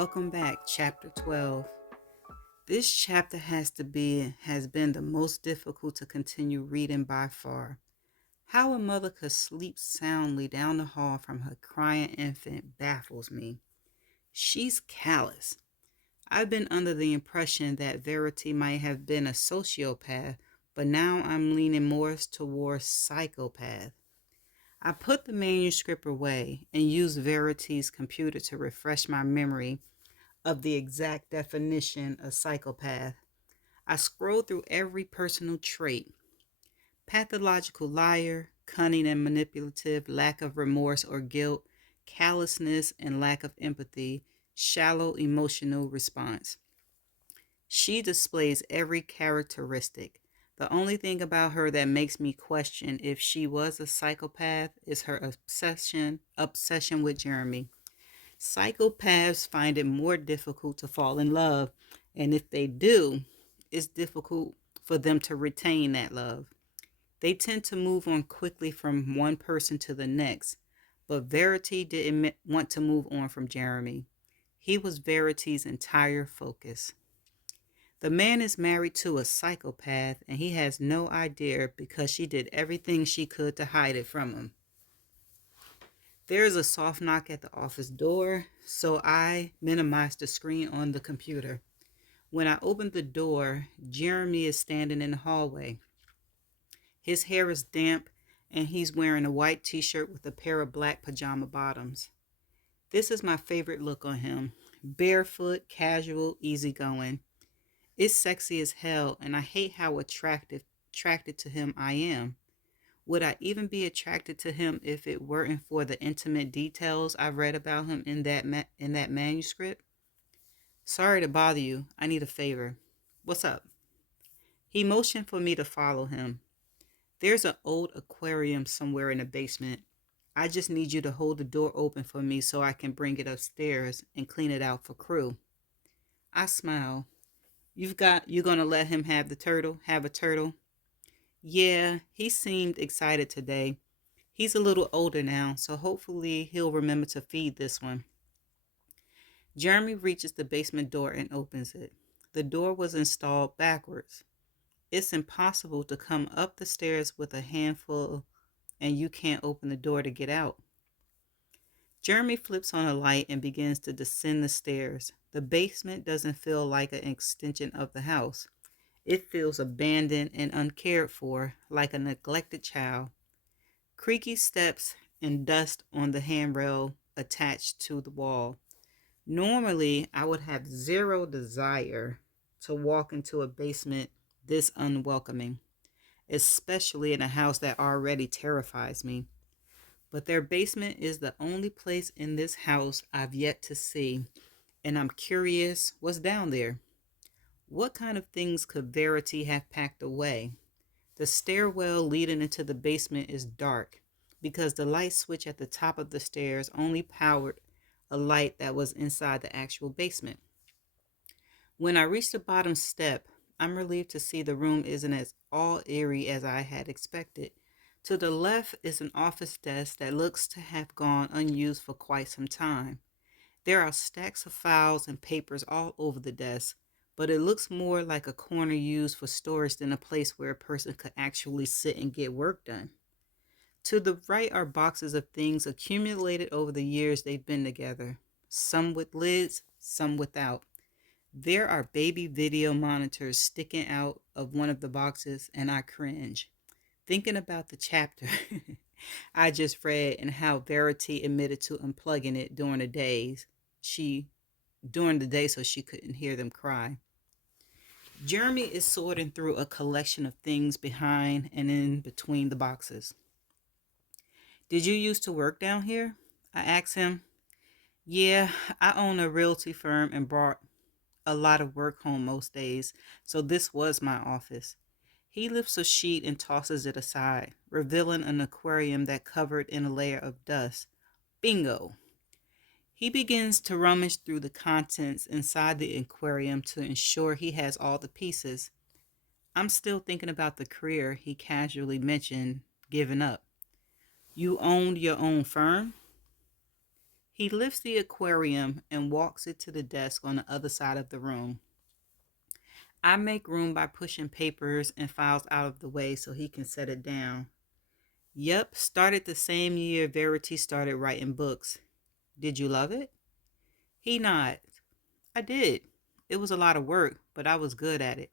Welcome back, chapter 12. This chapter has been the most difficult to continue reading by far. How a mother could sleep soundly down the hall from her crying infant baffles me. She's callous. I've been under the impression that Verity might have been a sociopath, but now I'm leaning more towards psychopath. I put the manuscript away and used Verity's computer to refresh my memory of the exact definition of psychopath. I scrolled through every personal trait: pathological liar, cunning and manipulative, lack of remorse or guilt, callousness and lack of empathy, shallow emotional response. She displays every characteristic. The only thing about her that makes me question if she was a psychopath is her obsession with Jeremy. Psychopaths find it more difficult to fall in love, and if they do, it's difficult for them to retain that love. They tend to move on quickly from one person to the next, but Verity didn't want to move on from Jeremy. He was Verity's entire focus. The man is married to a psychopath, and he has no idea because she did everything she could to hide it from him. There is a soft knock at the office door, so I minimized the screen on the computer. When I opened the door, Jeremy is standing in the hallway. His hair is damp, and he's wearing a white t-shirt with a pair of black pajama bottoms. This is my favorite look on him: barefoot, casual, easygoing. It's sexy as hell, and I hate how attracted to him I am. Would I even be attracted to him if it weren't for the intimate details I read about him in that manuscript? Sorry to bother you. I need a favor. What's up? He motioned for me to follow him. There's an old aquarium somewhere in the basement. I just need you to hold the door open for me so I can bring it upstairs and clean it out for crew. I smile. You gonna let him have a turtle? Yeah, he seemed excited today. He's a little older now, so hopefully he'll remember to feed this one. Jeremy reaches the basement door and opens it. The door was installed backwards. It's impossible to come up the stairs with a handful and you can't open the door to get out. Jeremy flips on a light and begins to descend the stairs. The basement doesn't feel like an extension of the house. It feels abandoned and uncared for, like a neglected child. Creaky steps and dust on the handrail attached to the wall. Normally, I would have zero desire to walk into a basement this unwelcoming, especially in a house that already terrifies me. But their basement is the only place in this house I've yet to see, and I'm curious what's down there. What kind of things could Verity have packed away? The stairwell leading into the basement is dark because the light switch at the top of the stairs only powered a light that was inside the actual basement. When I reach the bottom step, I'm relieved to see the room isn't as all eerie as I had expected. To the left is an office desk that looks to have gone unused for quite some time. There are stacks of files and papers all over the desk, but it looks more like a corner used for storage than a place where a person could actually sit and get work done. To the right are boxes of things accumulated over the years they've been together, some with lids, some without. There are baby video monitors sticking out of one of the boxes, and I cringe, thinking about the chapter I just read and how Verity admitted to unplugging it she during the day so she couldn't hear them cry. Jeremy is sorting through a collection of things behind and in between the boxes. Did you used to work down here? I asked him. Yeah, I own a realty firm and brought a lot of work home most days, so this was my office. He lifts a sheet and tosses it aside, revealing an aquarium that covered in a layer of dust. Bingo! He begins to rummage through the contents inside the aquarium to ensure he has all the pieces. I'm still thinking about the career he casually mentioned giving up. You owned your own firm? He lifts the aquarium and walks it to the desk on the other side of the room. I make room by pushing papers and files out of the way so he can set it down. Yep, started the same year Verity started writing books. Did you love it? He nods. I did. It was a lot of work, but I was good at it.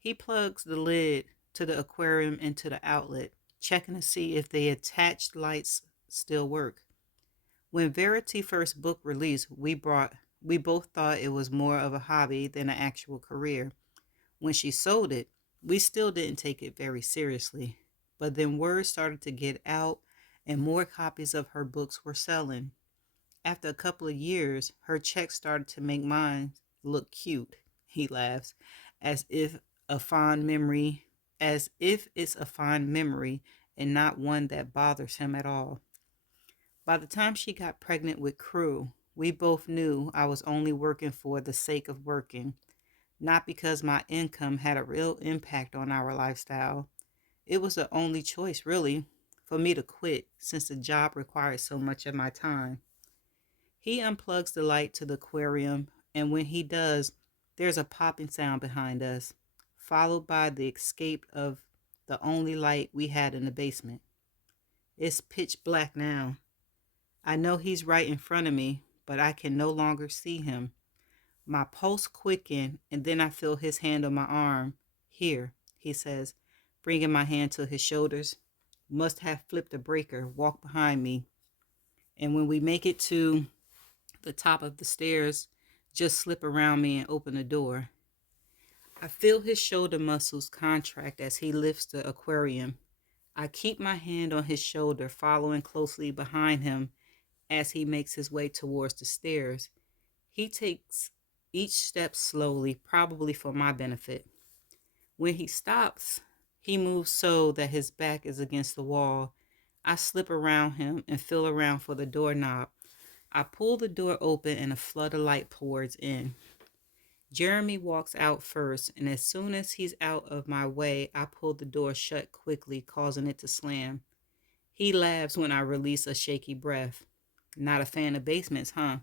He plugs the lid to the aquarium into the outlet, checking to see if the attached lights still work. When Verity first book released, we both thought it was more of a hobby than an actual career. When she sold it, we still didn't take it very seriously. But then word started to get out and more copies of her books were selling. After a couple of years, her checks started to make mine look cute. He laughs, as if a fond memory, as if it's a fond memory and not one that bothers him at all. By the time she got pregnant with Crew, we both knew I was only working for the sake of working, not because my income had a real impact on our lifestyle. It was the only choice, really, for me to quit since the job required so much of my time. He unplugs the light to the aquarium, and when he does, there's a popping sound behind us, followed by the escape of the only light we had in the basement. It's pitch black now. I know he's right in front of me, but I can no longer see him. My pulse quickens, and then I feel his hand on my arm. Here, he says, bringing my hand to his shoulders. Must have flipped a breaker, walk behind me. And when we make it to the top of the stairs, just slip around me and open the door. I feel his shoulder muscles contract as he lifts the aquarium. I keep my hand on his shoulder, following closely behind him as he makes his way towards the stairs. He takes each step slowly, probably for my benefit. When he stops, he moves so that his back is against the wall. I slip around him and feel around for the doorknob. I pull the door open and a flood of light pours in. Jeremy walks out first, and as soon as he's out of my way, I pull the door shut quickly, causing it to slam. He laughs when I release a shaky breath. Not a fan of basements, huh?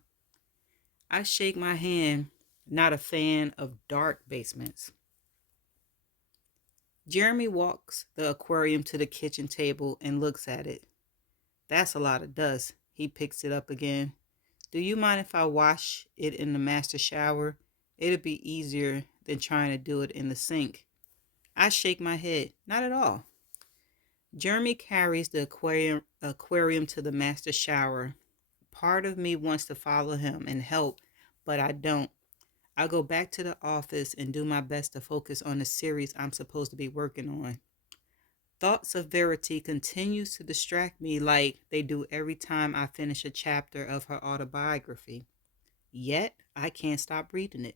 I shake my hand. Not a fan of dark basements. Jeremy walks the aquarium to the kitchen table and looks at it. That's a lot of dust. He picks it up again. Do you mind if I wash it in the master shower? It'll be easier than trying to do it in the sink. I shake my head. Not at all. Jeremy carries the aquarium to the master shower. Part of me wants to follow him and help, but I don't. I go back to the office and do my best to focus on the series I'm supposed to be working on. Thoughts of Verity continues to distract me like they do every time I finish a chapter of her autobiography. Yet, I can't stop reading it.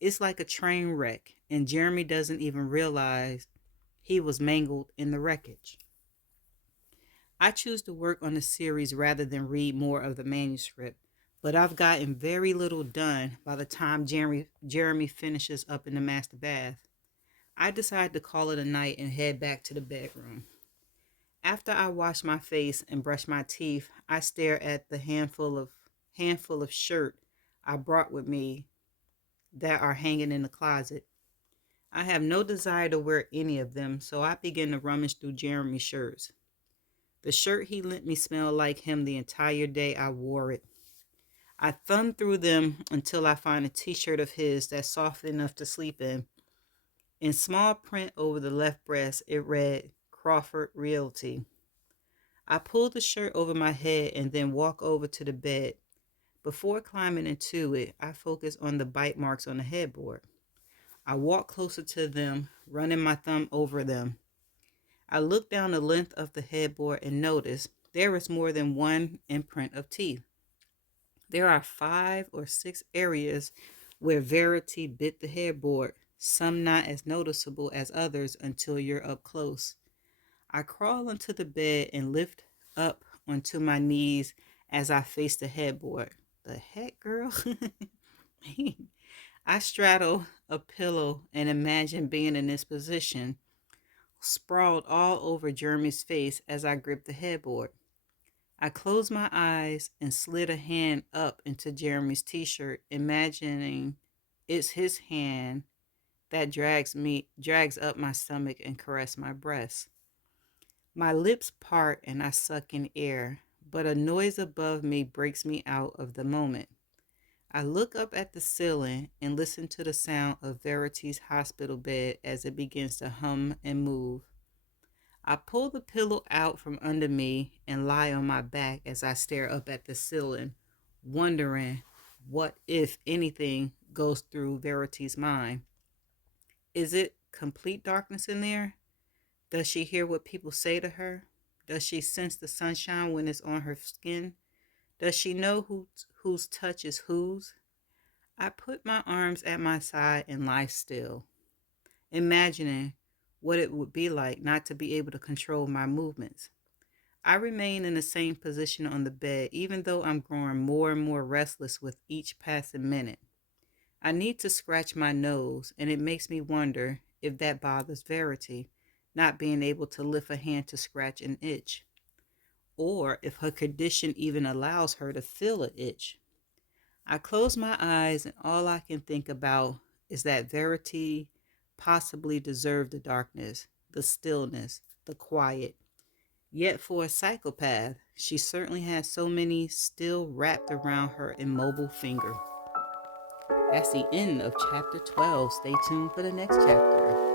It's like a train wreck, and Jeremy doesn't even realize he was mangled in the wreckage. I choose to work on the series rather than read more of the manuscript, but I've gotten very little done by the time Jeremy finishes up in the master bath. I decide to call it a night and head back to the bedroom. After I wash my face and brush my teeth, I stare at the handful of shirt I brought with me that are hanging in the closet. I have no desire to wear any of them, so I begin to rummage through Jeremy's shirts. The shirt he lent me smelled like him the entire day I wore it. I thumb through them until I find a t-shirt of his that's soft enough to sleep in. In small print over the left breast, it read, Crawford Realty. I pull the shirt over my head and then walk over to the bed. Before climbing into it, I focus on the bite marks on the headboard. I walk closer to them, running my thumb over them. I look down the length of the headboard and notice there is more than one imprint of teeth. There are 5 or 6 areas where Verity bit the headboard, some not as noticeable as others until you're up close. I crawl into the bed and lift up onto my knees as I face the headboard. The heck, girl? I straddle a pillow and imagine being in this position, sprawled all over Jeremy's face as I grip the headboard. I closed my eyes and slid a hand up into Jeremy's t-shirt, imagining it's his hand that drags up my stomach and caress my breast. My lips part and I suck in air, but a noise above me breaks me out of the moment. I look up at the ceiling and listen to the sound of Verity's hospital bed as it begins to hum and move. I pull the pillow out from under me and lie on my back as I stare up at the ceiling, wondering what, if anything, goes through Verity's mind. Is it complete darkness in there? Does she hear what people say to her? Does she sense the sunshine when it's on her skin? Does she know whose touch is whose? I put my arms at my side and lie still, imagining what it would be like not to be able to control my movements. I remain in the same position on the bed, even though I'm growing more and more restless with each passing minute. I need to scratch my nose, and it makes me wonder if that bothers Verity, not being able to lift a hand to scratch an itch, or if her condition even allows her to feel an itch. I close my eyes, and all I can think about is that Verity possibly deserved the darkness, the stillness, the quiet. Yet for a psychopath, she certainly has so many still wrapped around her immobile finger. That's the end of chapter 12. Stay tuned for the next chapter.